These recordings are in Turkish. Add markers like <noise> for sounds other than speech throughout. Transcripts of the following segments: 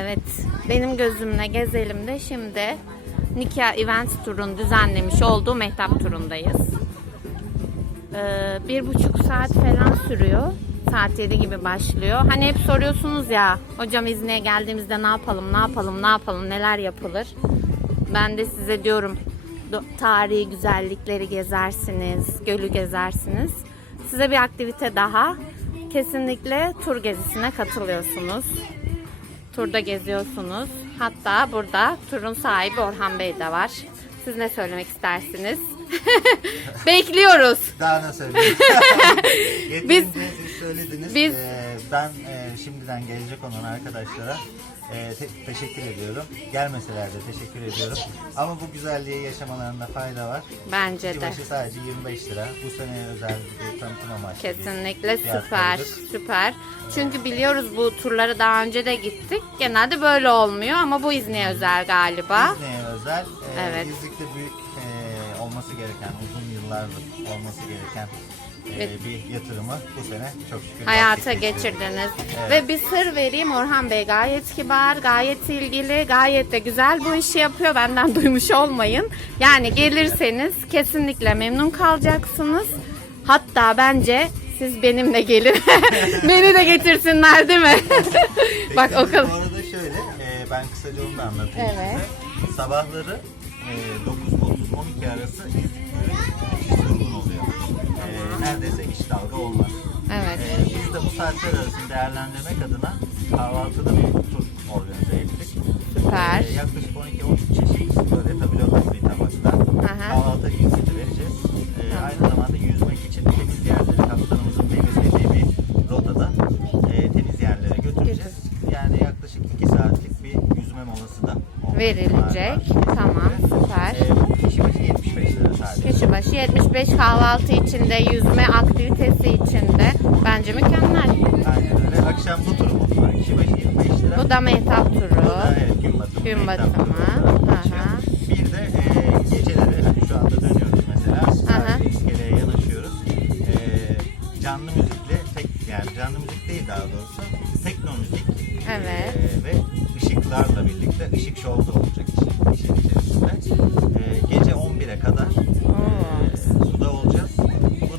Evet, benim gözümle gezelim de şimdi Nikya Events turun düzenlemiş olduğu Mehtap turundayız. Ee, bir buçuk saat falan sürüyor. Saat 7 gibi başlıyor. Hani hep soruyorsunuz ya, hocam İzni'ye geldiğimizde ne yapalım, ne yapalım, ne yapalım, neler yapılır? Ben de size diyorum, tarihi güzellikleri gezersiniz, gölü gezersiniz. Size bir aktivite daha. Kesinlikle tur gezisine katılıyorsunuz. Turda geziyorsunuz. Hatta burada turun sahibi Orhan Bey de var. Siz ne söylemek istersiniz? <laughs> Bekliyoruz. Daha ne söyleyeyim? <laughs> Yeterince siz söylediniz. biz- Ee, ben e, şimdiden gelecek olan arkadaşlara e, te- teşekkür ediyorum. Gelmeseler de teşekkür ediyorum. Ama bu güzelliği yaşamalarında fayda var. Bence de. başı sadece 25 lira. Bu sene özel bir tanıtım amaçlı. bir Kesinlikle fiyat süper, koyduk. süper. Çünkü biliyoruz bu turları daha önce de gittik. Genelde böyle olmuyor ama bu İzni'ye özel galiba. İznik'e özel. E, Evet. İznik'te büyük e, olması gereken, uzun yıllardır olması gereken e, Ve- bir yatırımı bu sene çok şükür Hayata geçirdiniz. Evet. Ve bir sır vereyim Orhan Bey gayet kibar, gayet ilgili, gayet de güzel bu işi yapıyor. Benden <laughs> duymuş olmayın. Yani gelirseniz kesinlikle memnun kalacaksınız. Hatta bence siz benimle gelin. <laughs> Beni de getirsinler değil mi? <laughs> Bak o kadar. Bu arada şöyle, e, ben kısaca onu da anlatayım Evet. size. Sabahları e, 9.30-12 arası müthiş durgun oluyor. Neredeyse hiç dalga olmaz. Evet. E, biz de bu saatler arasını değerlendirmek adına kahvaltıda bir tur organize ettik. Süper. E, yaklaşık 12-13 çeşit böyle tablolar bir tabakta kahvaltı hizmeti vereceğiz. E, aynı zamanda yüzmek için temiz yerleri kaptanımızın belirlediği bir rotada e, temiz yerlere götüreceğiz. Yani yaklaşık 2 saatlik bir yüzme molası da Verilecek. var. Tamam, süper. Başı 75 kahvaltı içinde, yüzme aktivitesi içinde. Bence mükemmel. Aynen öyle. Akşam bu turumuz var. Kişi başı 25 lira. Bu da mehtap Bu turu. da evet, gün batımı. Gün mehtap batımı. turu. Aha. Bir de e, geceleri hani şu anda dönüyoruz mesela. Aha. İskeleye yanaşıyoruz. E, canlı müzikle tek yani canlı müzik değil daha doğrusu. Tekno müzik. Evet. E, ve ışıklarla birlikte ışık şov da olacak işin, işin içerisinde. E, gece 11'e kadar. Bu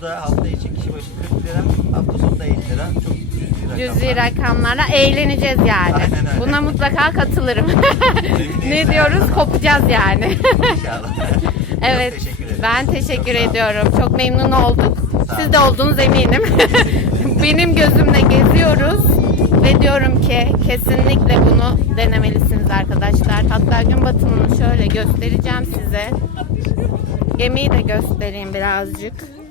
da hafta içi kişi başı 40 lira, hafta sonunda 50 lira. Çok cüzi rakamlar. Cüzi rakamlarla eğleneceğiz yani. Aynen öyle. Buna mutlaka katılırım. ne diyoruz? Kopacağız yani. İnşallah. <laughs> evet. Çok teşekkür ederim. Ben teşekkür Çok ediyorum. Çok memnun olduk. Siz de olduğunuz eminim. <laughs> Benim gözümle geziyoruz ve diyorum ki kesinlikle bunu denemelisiniz arkadaşlar. Hatta gün batımını şöyle göstereceğim size. Gemiyi de göstereyim birazcık.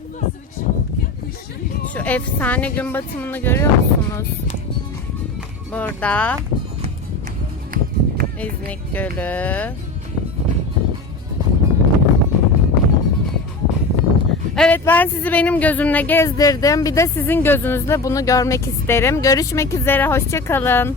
Şu efsane gün batımını görüyor musunuz? Burada İznik Gölü. Evet ben sizi benim gözümle gezdirdim. Bir de sizin gözünüzle bunu görmek isterim. Görüşmek üzere. Hoşçakalın.